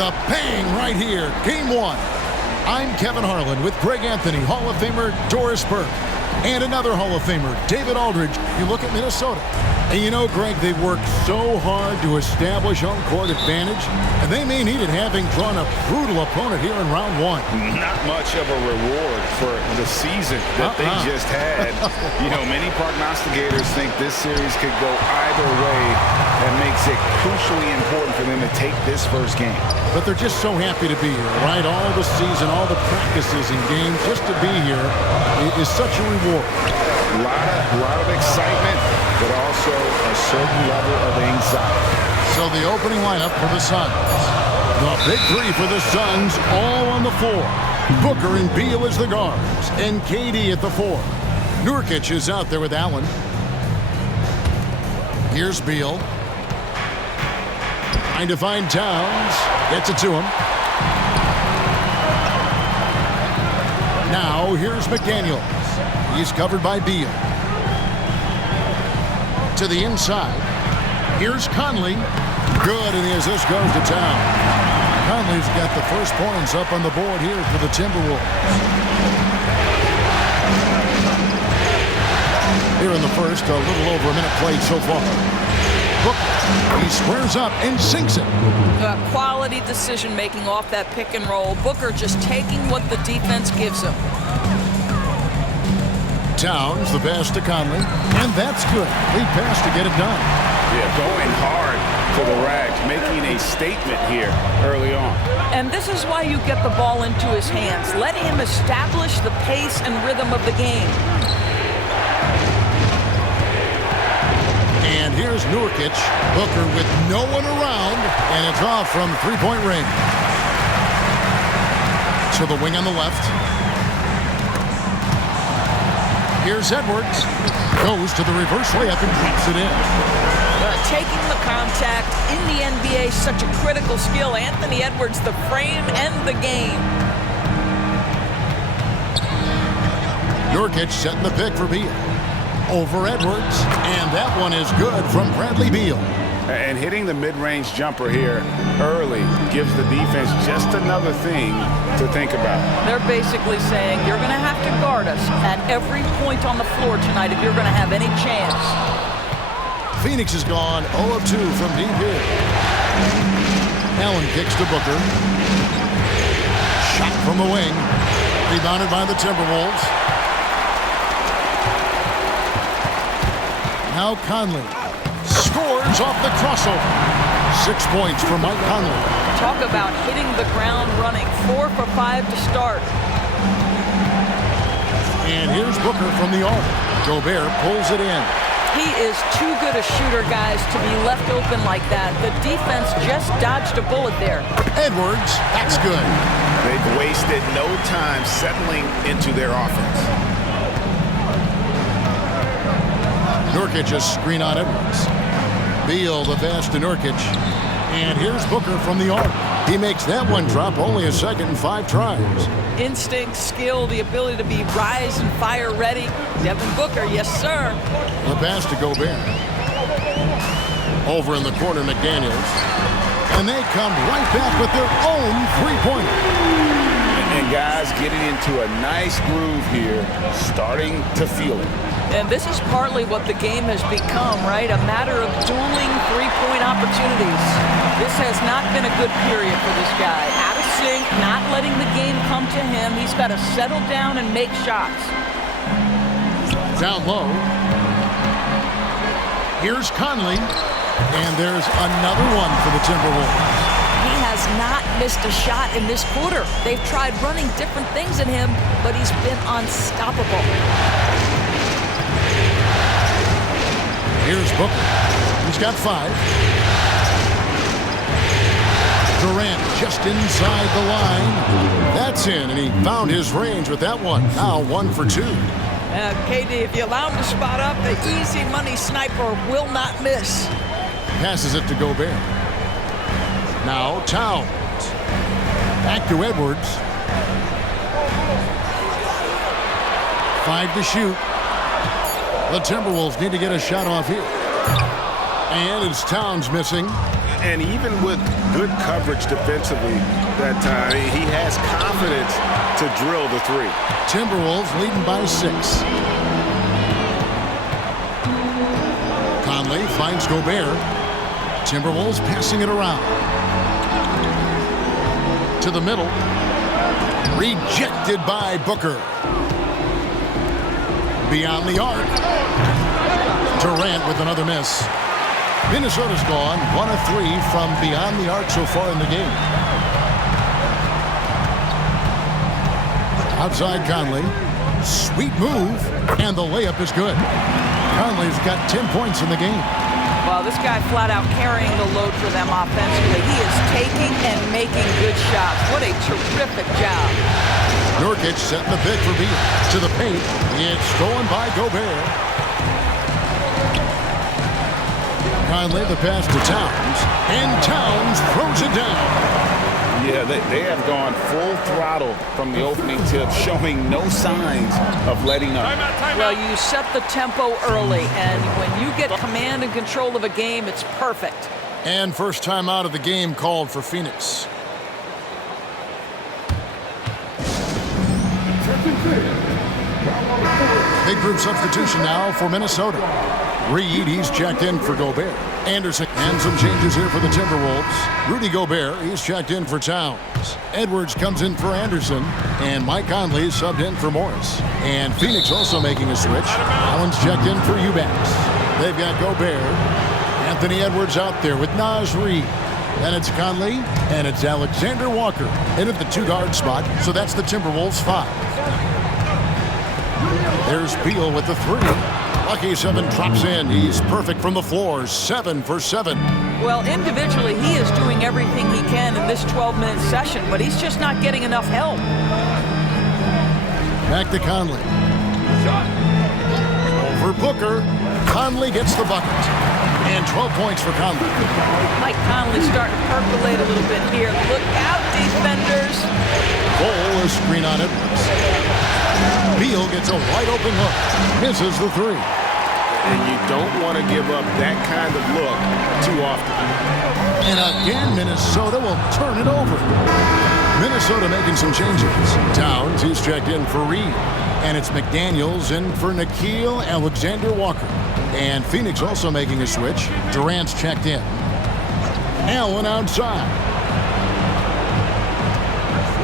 with a bang right here. Game 1. I'm Kevin Harlan with Greg Anthony, Hall of Famer Doris Burke, and another Hall of Famer, David Aldridge. You look at Minnesota. And you know, Greg, they've worked so hard to establish home court advantage, and they may need it having drawn a brutal opponent here in round 1. Not much of a reward for the season that they just had. You know, many prognosticators think this series could go either way. That makes it crucially important for them to take this first game. But they're just so happy to be here, right? All the season, all the practices and games, just to be here is such a reward. A lot of excitement, but also a certain level of anxiety. So the opening lineup for the Suns. The big three for the Suns, all on the floor. Booker and Beal as the guards, and KD at the 4. Nurkic is out there with Allen. Here's Beal. Trying to find Towns. Gets it to him. Now here's McDaniels. He's covered by Beal. To the inside. Here's Conley. Good, and the assist goes to Towns. Conley's got the first points up on the board here for the Timberwolves. Here in the first, a little over a minute played so far. Booker, he squares up and sinks it. Quality decision-making off that pick and roll. Booker just taking what the defense gives him. Towns, the pass to Conley, and that's good. Lead pass to get it done. Yeah, going hard for the Rags, making a statement here early on. And this is why you get the ball into his hands. Let him establish the pace and rhythm of the game. And here's Nurkic. Booker with no one around, and it's off from three-point range. To the wing on the left. Here's Edwards. Goes to the reverse layup and drops it in. Taking the contact in the NBA, such a critical skill. Anthony Edwards, the frame and the game. Nurkic setting the pick for Beal. Over Edwards, and that one is good from Bradley Beal. And hitting the mid-range jumper here early gives the defense just another thing to think about. They're basically saying you're going to have to guard us at every point on the floor tonight if you're going to have any chance. Phoenix is gone 0 of 2 from deep here. Allen kicks to Booker. Shot from the wing. Rebounded by the Timberwolves. Now Conley scores off the crossover. 6 points for Mike Conley. Talk about hitting the ground running. 4 for 5 to start. And here's Booker from the arc. Gobert pulls it in. He is too good a shooter, guys, to be left open like that. The defense just dodged a bullet there. Edwards, that's good. They've wasted no time settling into their offense. Nurkic just screen on Edwards. Beal the pass to Nurkic. And here's Booker from the arc. He makes that one drop only a second and 5 tries. Instinct, skill, the ability to be rise and fire ready. Devin Booker, yes, sir. The pass to Gobert. Over in the corner, McDaniels. And they come right back with their own three-pointer. And guys getting into a nice groove here, starting to feel it. And this is partly what the game has become, right? A matter of dueling three-point opportunities. This has not been a good period for this guy. Out of sync, not letting the game come to him. He's got to settle down and make shots. Down low. Here's Conley. And there's another one for the Timberwolves. He has not missed a shot in this quarter. They've tried running different things at him, but he's been unstoppable. Here's Booker. He's got 5. Durant just inside the line. That's in, and he found his range with that one. Now 1 for 2. KD, if you allow him to spot up, the easy money sniper will not miss. Passes it to Gobert. Now Towns. Back to Edwards. 5 to shoot. The Timberwolves need to get a shot off here. And it's Towns missing. And even with good coverage defensively that time, he has confidence to drill the three. Timberwolves leading by 6. Conley finds Gobert. Timberwolves passing it around. To the middle. Rejected by Booker. Beyond the arc. Durant with another miss. Minnesota's gone 1 of 3 from beyond the arc so far in the game. Outside Conley. Sweet move. And the layup is good. Conley's got 10 points in the game. Well, this guy flat out carrying the load for them offensively. He is taking and making good shots. What a terrific job. Nurkic setting the pick for Beal. To the paint. It's stolen by Gobert. Conley the pass to Towns. And Towns throws it down. Yeah, they have gone full throttle from the opening tip, showing no signs of letting up. Well, you set the tempo early, and when you get command and control of a game, it's perfect. And first time out of the game called for Phoenix. Big group substitution now for Minnesota. Reed, he's checked in for Gobert. Anderson, and some changes here for the Timberwolves. Rudy Gobert, he's checked in for Towns. Edwards comes in for Anderson. And Mike Conley subbed in for Morris. And Phoenix also making a switch. Allen's checked in for Eubanks. They've got Gobert. Anthony Edwards out there with Naz Reid. Then it's Conley, and it's Alexander Walker in at the 2-guard spot. So that's the Timberwolves 5. There's Beal with the 3. Lucky 7 drops in. He's perfect from the floor. 7 for 7. Well, individually, he is doing everything he can in this 12-minute session, but he's just not getting enough help. Back to Conley. Over Booker. Conley gets the bucket. And 12 points for Conley. Mike Conley starting to percolate a little bit here. Look out, defenders. Ball, a screen on Edwards. Beal gets a wide-open look. Misses the 3. And you don't want to give up that kind of look too often. And again, Minnesota will turn it over. Minnesota making some changes. Towns, he's checked in for Reed. And it's McDaniels in for Nickeil Alexander-Walker. And Phoenix also making a switch. Durant's checked in. Allen outside.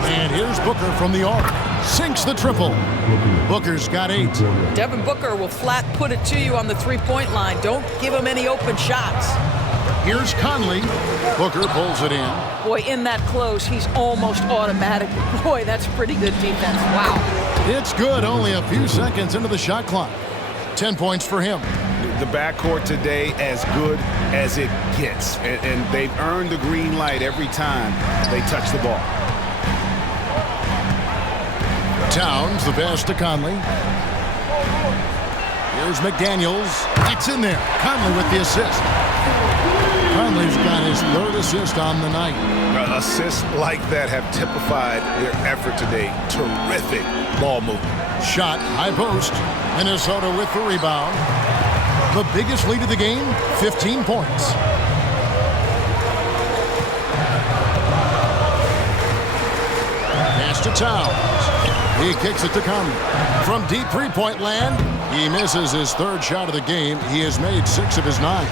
And here's Booker from the arc. Sinks the triple. Booker's got 8. Devin Booker will flat put it to you on the three-point line. Don't give him any open shots. Here's Conley. Booker pulls it in. Boy, in that close, he's almost automatic. Boy, that's pretty good defense. Wow. It's good. Only a few seconds into the shot clock. 10 points for him. The backcourt today as good as it gets. And they've earned the green light every time they touch the ball. Towns, the pass to Conley. Here's McDaniels. It's in there. Conley with the assist. Conley's got his 3rd assist on the night. Assists like that have typified their effort today. Terrific ball movement. Shot, high post. Minnesota with the rebound. The biggest lead of the game, 15 points. Pass to Towns. He kicks it to Conley. From deep three-point land, he misses his 3rd shot of the game. He has made 6 of his 9.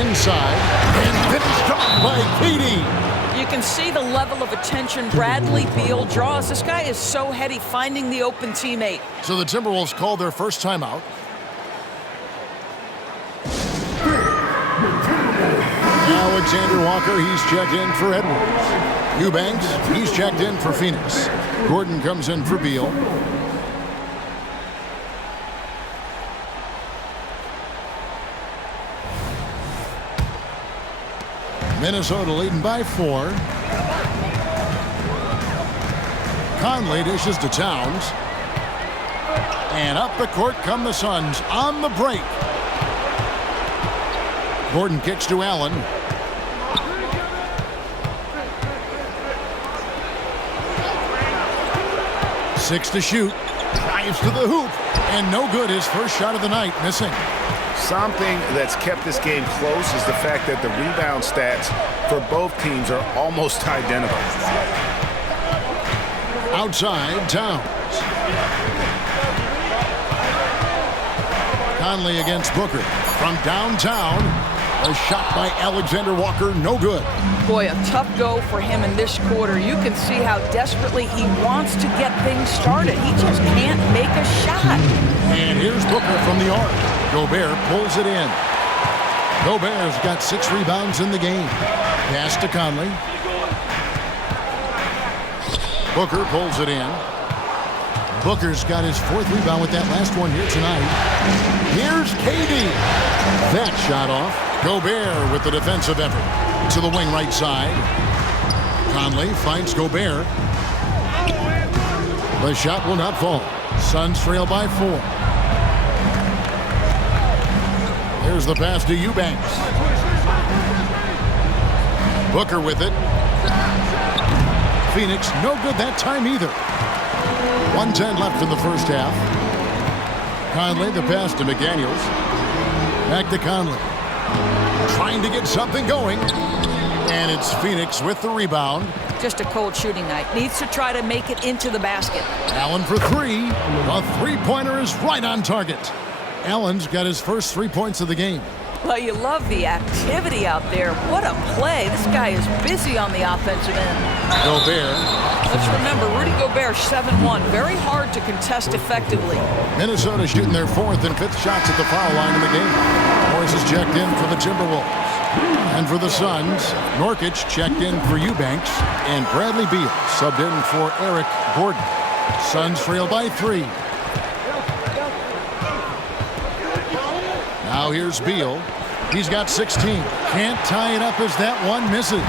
Inside, and finished off by KD. You can see the level of attention Bradley Beal draws. This guy is so heady finding the open teammate. So the Timberwolves call their first timeout. Alexander Walker, he's checked in for Edwards. Eubanks, he's checked in for Phoenix. Gordon comes in for Beal. Minnesota leading by 4. Conley dishes to Towns. And up the court come the Suns on the break. Gordon kicks to Allen. Six to shoot. Drives to the hoop. And no good. His first shot of the night missing. Something that's kept this game close is the fact that the rebound stats for both teams are almost identical. Outside, Towns. Conley against Booker. From downtown, a shot by Alexander Walker, no good. Boy, a tough go for him in this quarter. You can see how desperately he wants to get things started. He just can't make a shot. And here's Booker from the arc. Gobert pulls it in. Gobert's got 6 rebounds in the game. Pass to Conley. Booker pulls it in. Booker's got his 4th rebound with that last one here tonight. Here's KD. That shot off. Gobert with the defensive effort. To the wing right side. Conley finds Gobert. The shot will not fall. Suns trail by 4. Here's the pass to Eubanks. Booker with it. Phoenix, no good that time either. 1:10 left in the first half. Conley, the pass to McDaniels. Back to Conley. Trying to get something going. And it's Phoenix with the rebound. Just a cold shooting night. Needs to try to make it into the basket. Allen for 3. A three-pointer is right on target. Allen's got his first 3 points of the game. Well, you love the activity out there. What a play. This guy is busy on the offensive end. Gobert. Let's remember, Rudy Gobert, 7-1. Very hard to contest effectively. Minnesota shooting their 4th and 5th shots at the foul line in the game. Morris is checked in for the Timberwolves. And for the Suns, Nurkic checked in for Eubanks. And Bradley Beal subbed in for Eric Gordon. Suns trail by 3. Now here's Beal. He's got 16. Can't tie it up as that one misses.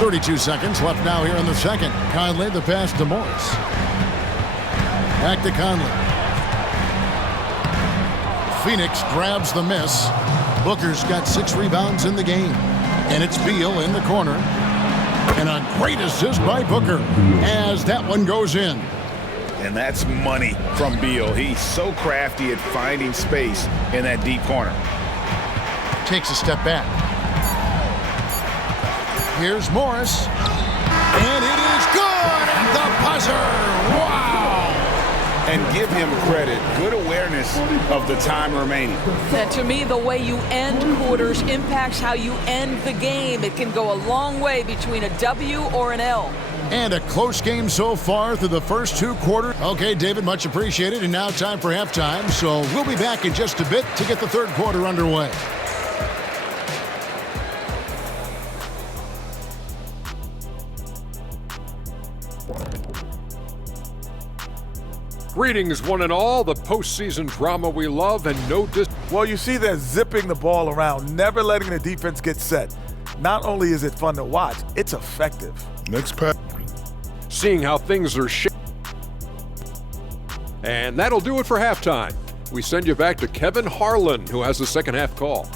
32 seconds left now here in the second. Conley, the pass to Morris. Back to Conley. Phoenix grabs the miss. Booker's got 6 rebounds in the game. And it's Beal in the corner. And a great assist by Booker as that one goes in. And that's money from Beal. He's so crafty at finding space in that deep corner. Takes a step back. Here's Morris. And it is good at the buzzer. Wow! And give him credit. Good awareness of the time remaining. And to me, the way you end quarters impacts how you end the game. It can go a long way between a W or an L. And a close game so far through the first 2 quarters. Okay, David, much appreciated. And now time for halftime. So we'll be back in just a bit to get the 3rd quarter underway. Greetings, one and all. The postseason drama we love and Well, you see they're zipping the ball around, never letting the defense get set. Not only is it fun to watch, it's effective. Next pass. seeing how things are shaping. And that'll do it for halftime. We send you back to Kevin Harlan, who has the second half call.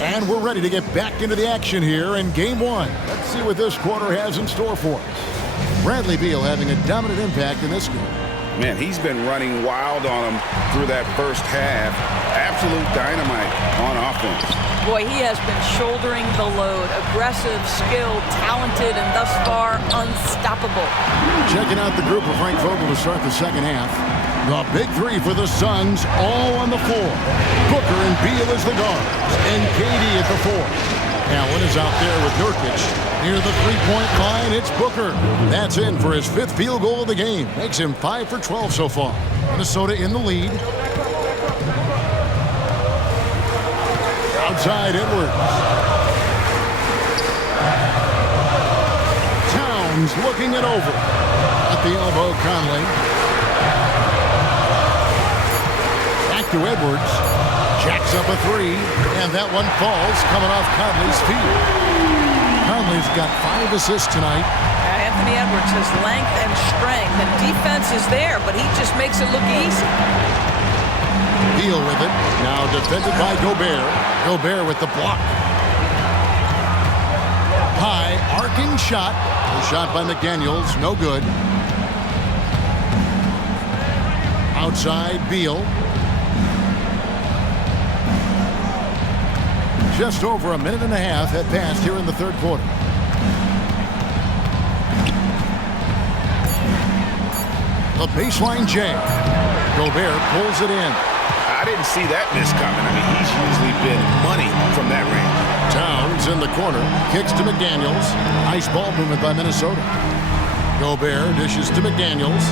And we're ready to get back into the action here in Game 1. Let's see what this quarter has in store for us. Bradley Beal having a dominant impact in this game. Man, he's been running wild on him through that first half. Absolute dynamite on offense. Boy, he has been shouldering the load. Aggressive, skilled, talented, and thus far unstoppable. Checking out the group of Frank Vogel to start the second half. The big three for the Suns, all on the floor. Booker and Beal as the guards, and KD at the four. Allen is out there with Nurkic. Near the three-point line, it's Booker. That's in for his fifth field goal of the game. Makes him 5 for 12 so far. Minnesota in the lead. Outside Edwards. Towns looking it over. At the elbow, Conley. Back to Edwards. Jacks up a three, and that one falls, coming off Conley's feet. Conley's got 5 assists tonight. Anthony Edwards has length and strength, and defense is there, but he just makes it look easy. Beal with it. Now defended by Gobert. Gobert with the block. High, arcing shot. The shot by McDaniels, no good. Outside, Beal. Just over a minute and a half had passed here in the third quarter. The baseline jam. Gobert pulls it in. I didn't see that miss coming. I mean, he's usually been money from that range. Towns in the corner. Kicks to McDaniels. Nice ball movement by Minnesota. Gobert dishes to McDaniels.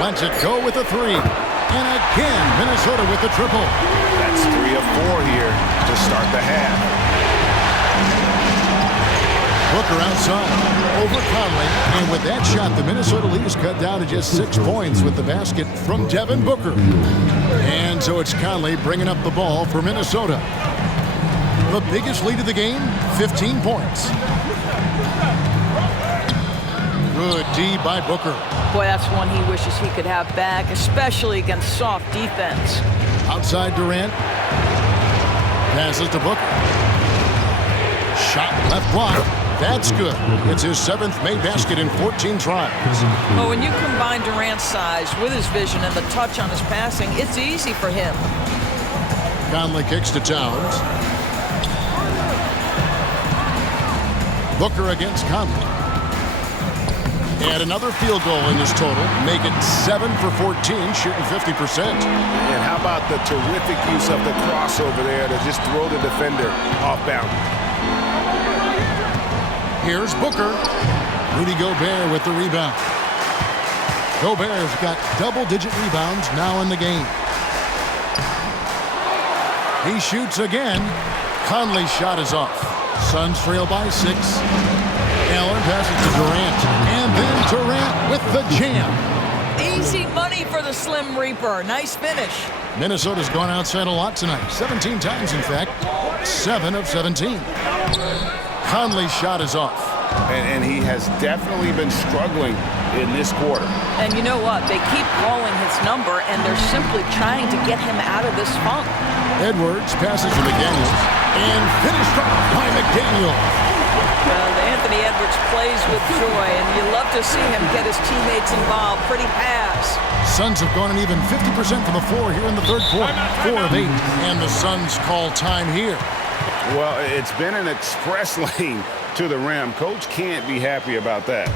Lets it go with a three. And again, Minnesota with the triple. That's 3 of 4 here to start the half. Booker outside over Conley. And with that shot, the Minnesota lead is cut down to just 6 points with the basket from Devin Booker. And so it's Conley bringing up the ball for Minnesota. The biggest lead of the game, 15 points. Good D by Booker. Boy, that's one he wishes he could have back, especially against soft defense. Outside Durant. Passes to Booker. Shot left block. That's good. It's his 7th made basket in 14 tries. Well, when you combine Durant's size with his vision and the touch on his passing, it's easy for him. Conley kicks to Towns. Booker against Conley. And another field goal in this total. Make it 7 for 14, shooting 50%. And how about the terrific use of the crossover there to just throw the defender off bounds. Here's Booker. Rudy Gobert with the rebound. Gobert's got double-digit rebounds now in the game. He shoots again. Conley's shot is off. Suns trail by 6. Allen passes to Durant. And then Durant with the jam. Easy money for the Slim Reaper. Nice finish. Minnesota's gone outside a lot tonight. 17 times, in fact. 7 of 17. Conley's shot is off. And he has definitely been struggling in this quarter. And you know what? They keep calling his number, and they're simply trying to get him out of this funk. Edwards passes to McDaniels. And finished off by McDaniels. Well, Anthony Edwards plays with joy, and you love to see him get his teammates involved. Pretty pass. Suns have gone an even 50% from the floor here in the third quarter. 4 of 8. And the Suns call time here. Well, it's been an express lane to the rim. Coach can't be happy about that.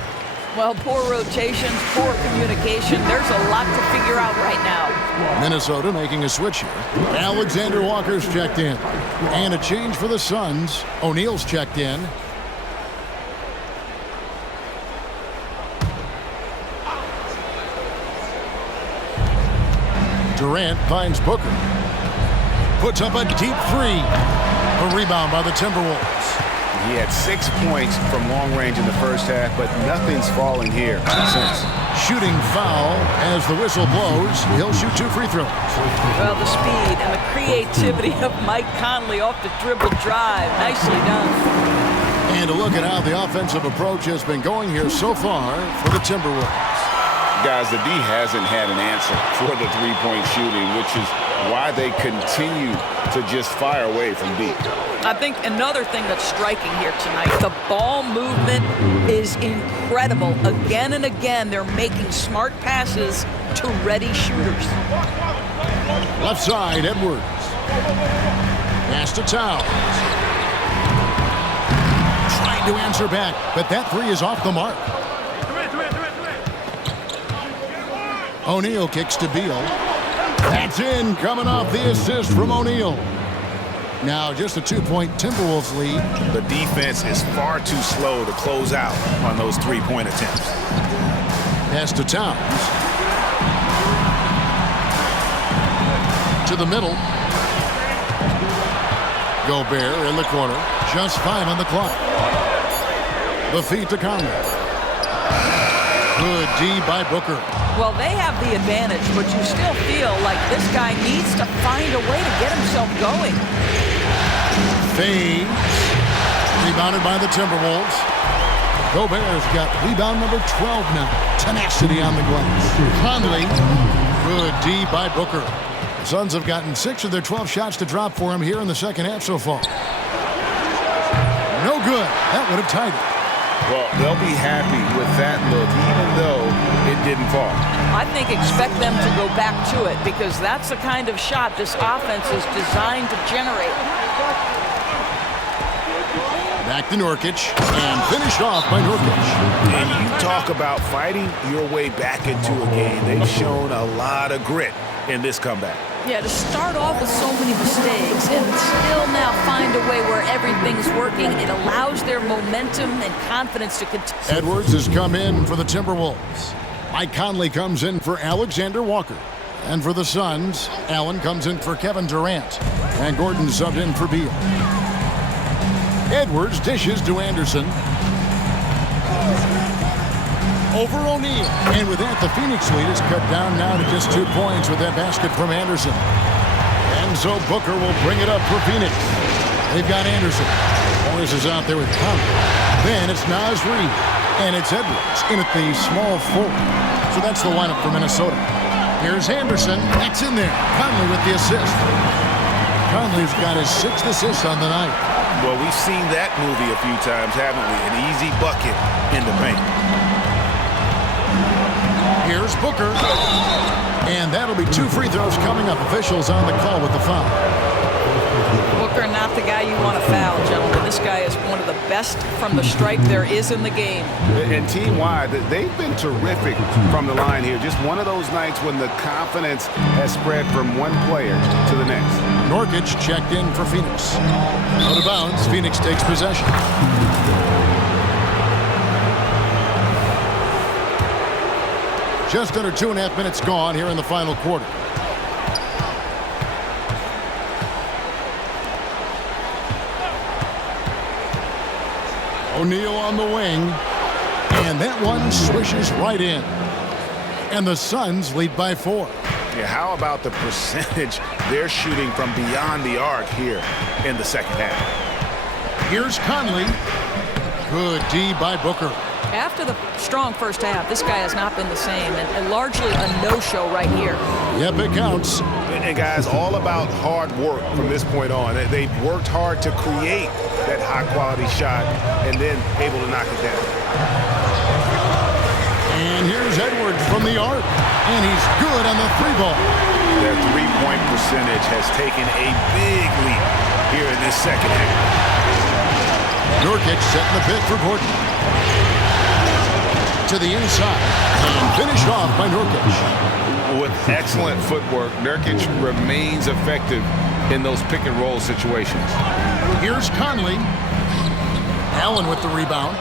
Well, poor rotations, poor communication. There's a lot to figure out right now. Minnesota making a switch here. Alexander Walker's checked in. And a change for the Suns. O'Neal's checked in. Durant finds Booker. Puts up a deep three. A rebound by the Timberwolves. He had 6 points from long range in the first half, but nothing's falling here since. Shooting foul as the whistle blows. He'll shoot 2 free throws. Well, the speed and the creativity of Mike Conley off the dribble drive. Nicely done. And a look at how the offensive approach has been going here so far for the Timberwolves. Guys, the D hasn't had an answer for the three-point shooting, which is why they continue to just fire away from deep. I think another thing that's striking here tonight, the ball movement is incredible. Again and again, they're making smart passes to ready shooters. Left side, Edwards. Pass to Towns. Trying to answer back, but that three is off the mark. O'Neal kicks to Beal. That's in, coming off the assist from O'Neal. Now just a 2-point Timberwolves lead. The defense is far too slow to close out on those three-point attempts. Pass to Towns. To the middle. Gobert in the corner. Just 5 on the clock. The feed to Conley. Good D by Booker. Well, they have the advantage, but you still feel like this guy needs to find a way to get himself going. Fades. Rebounded by the Timberwolves. Gobert's got rebound number 12 now. Tenacity on the glass. Conley. Good D by Booker. The Suns have gotten 6 of their 12 shots to drop for him here in the second half so far. No good. That would have tied it. Well, they'll be happy with that look, even though it didn't fall. I think expect them to go back to it because that's the kind of shot this offense is designed to generate. Back to Nurkic, and finished off by Nurkic. And you talk about fighting your way back into a game. They've shown a lot of grit in this comeback. Yeah, to start off with so many mistakes and still now find a way where everything's working, it allows their momentum and confidence to continue. Edwards has come in for the Timberwolves. Mike Conley comes in for Alexander Walker. And for the Suns, Allen comes in for Kevin Durant. And Gordon subbed in for Beal. Edwards dishes to Anderson. Over O'Neal. And with that, the Phoenix lead is cut down now to just 2 points with that basket from Anderson. And so Booker will bring it up for Phoenix. They've got Anderson. Morris is out there with Conley. Then it's Naz Reid. And it's Edwards in at the small forward. So that's the lineup for Minnesota. Here's Anderson. That's in there. Conley with the assist. Conley's got his 6th assist on the night. Well, we've seen that movie a few times, haven't we? An easy bucket in the paint. Here's Booker. And that'll be 2 free throws coming up. Officials on the call with the foul. Booker, not the guy you want to foul, gentlemen. This guy is one of the best from the stripe there is in the game. And team-wide, they've been terrific from the line here. Just one of those nights when the confidence has spread from one player to the next. Nurkic checked in for Phoenix. Out of bounds, Phoenix takes possession. Just under 2.5 minutes gone here in the final quarter. O'Neal on the wing. And that one swishes right in. And the Suns lead by 4. Yeah, how about the percentage they're shooting from beyond the arc here in the second half? Here's Conley. Good D by Booker. After the strong first half, this guy has not been the same, and largely a no-show right here. Yep, it counts. And guys, all about hard work from this point on. They've worked hard to create that high-quality shot and then able to knock it down. And here's Edwards from the arc, and he's good on the 3-ball. Their three-point percentage has taken a big leap here in this second half. Nurkic setting the pick for Gordon. To the inside, and finished off by Nurkic. With excellent footwork, Nurkic remains effective in those pick-and-roll situations. Here's Conley. Allen with the rebound.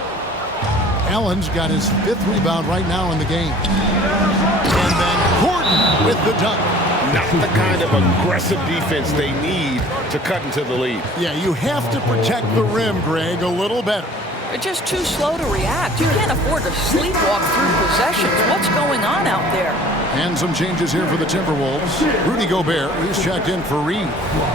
Allen's got his 5th rebound right now in the game. And then Gordon with the dunk. Not the kind of aggressive defense they need to cut into the lead. Yeah, you have to protect the rim, Greg, a little better. They're just too slow to react. You can't afford to sleepwalk through possessions. What's going on out there? And some changes here for the Timberwolves. Rudy Gobert, he's checked in for Reed.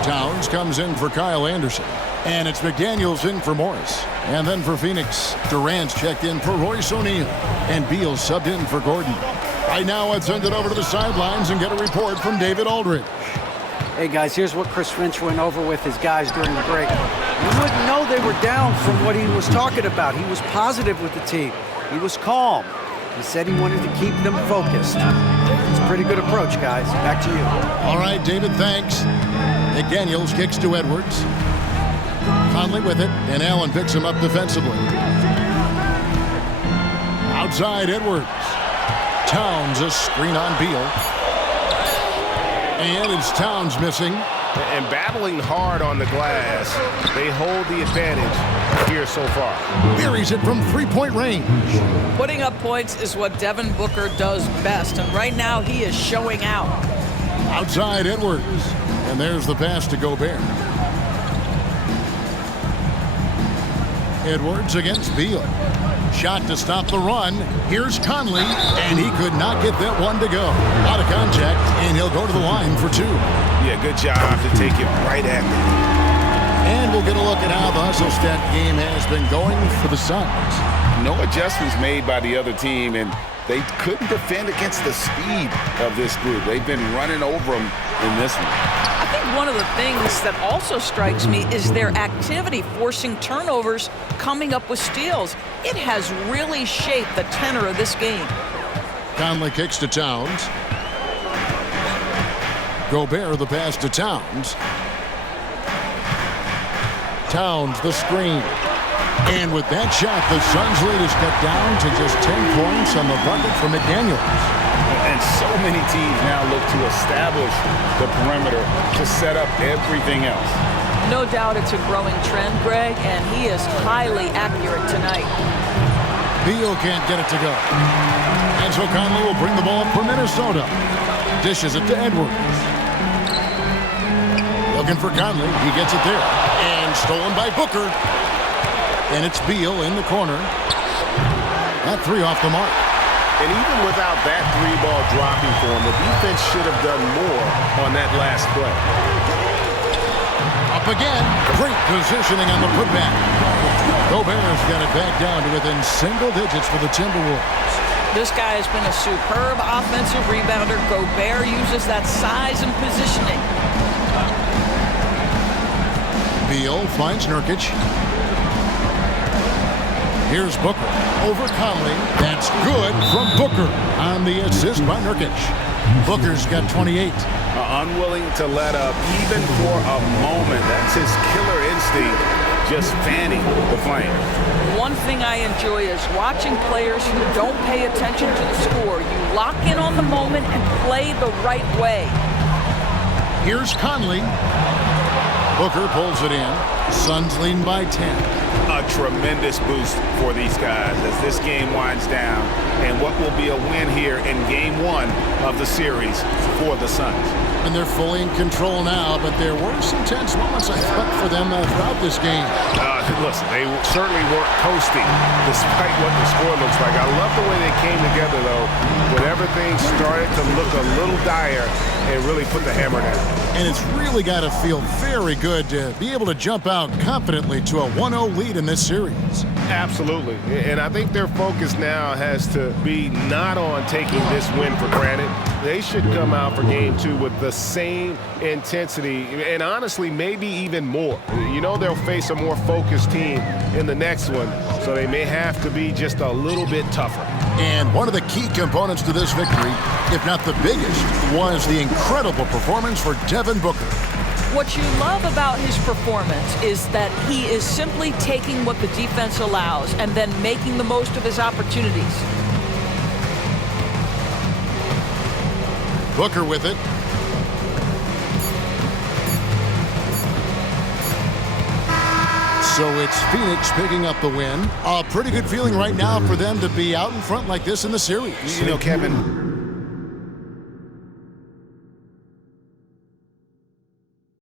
Towns comes in for Kyle Anderson. And it's McDaniels in for Morris. And then for Phoenix, Durant's checked in for Royce O'Neal. And Beal subbed in for Gordon. Right now, let's send it over to the sidelines and get a report from David Aldridge. Hey, guys, here's what Chris Finch went over with his guys during the break. You wouldn't know they were down from what he was talking about. He was positive with the team. He was calm. He said he wanted to keep them focused. It's a pretty good approach, guys. Back to you. All right, David, thanks. McDaniels kicks to Edwards. Conley with it, and Allen picks him up defensively. Outside, Edwards. Towns, a screen on Beal. And it's Towns missing. And battling hard on the glass, they hold the advantage here so far. Buries it from 3-point range. Putting up points is what Devin Booker does best, and right now he is showing out. Outside, Edwards. And there's the pass to Gobert. Edwards against Beal. Shot to stop the run. Here's Conley, and he could not get that one to go. Out of contact, and he'll go to the line for 2. Yeah, good job to take it right at me. And we'll get a look at how the hustle stat game has been going for the Suns. no adjustments made by the other team, and they couldn't defend against the speed of this group. They've been running over them in this one. I think one of the things that also strikes me is their activity forcing turnovers, coming up with steals. It has really shaped the tenor of this game. Conley kicks to Towns. Gobert the pass to Towns. Towns the screen. And with that shot, the Suns lead is cut down to just 10 points on the bucket for McDaniels. And so many teams now look to establish the perimeter to set up everything else. No doubt it's a growing trend, Greg, and he is highly accurate tonight. Beal can't get it to go. And so Conley will bring the ball up for Minnesota. Dishes it to Edwards. Looking for Conley. He gets it there. And stolen by Booker. And it's Beal in the corner. That three off the mark. And even without that three ball dropping for him, the defense should have done more on that last play. Up again. Great positioning on the putback. Gobert's got it back down to within single digits for the Timberwolves. This guy has been a superb offensive rebounder. Gobert uses that size and positioning. Beal finds Nurkic. Here's Booker over Conley. That's good from Booker on the assist by Nurkic. Booker's got 28. Unwilling to let up even for a moment. That's his killer instinct, just fanning the flame. One thing I enjoy is watching players who don't pay attention to the score. You lock in on the moment and play the right way. Here's Conley. Booker pulls it in. Suns leading by 10. A tremendous boost for these guys as this game winds down, and what will be a win here in game one of the series for the Suns. And they're fully in control now, but there were some tense moments, I thought, for them throughout this game. Listen, they certainly weren't coasting despite what the score looks like. I love the way they came together, though, when everything started to look a little dire and really put the hammer down. And it's really got to feel very good to be able to jump out confidently to a 1-0 lead in this series. Absolutely. And I think their focus now has to be not on taking this win for granted. They should come out for game two with the same intensity and honestly maybe even more. You know they'll face a more focused team in the next one, so they may have to be just a little bit tougher. And one of the key components to this victory, if not the biggest, was the incredible performance for Devin Booker. What you love about his performance is that he is simply taking what the defense allows and then making the most of his opportunities. Booker with it. So it's Phoenix picking up the win. A pretty good feeling right now for them to be out in front like this in the series. You know, Kevin,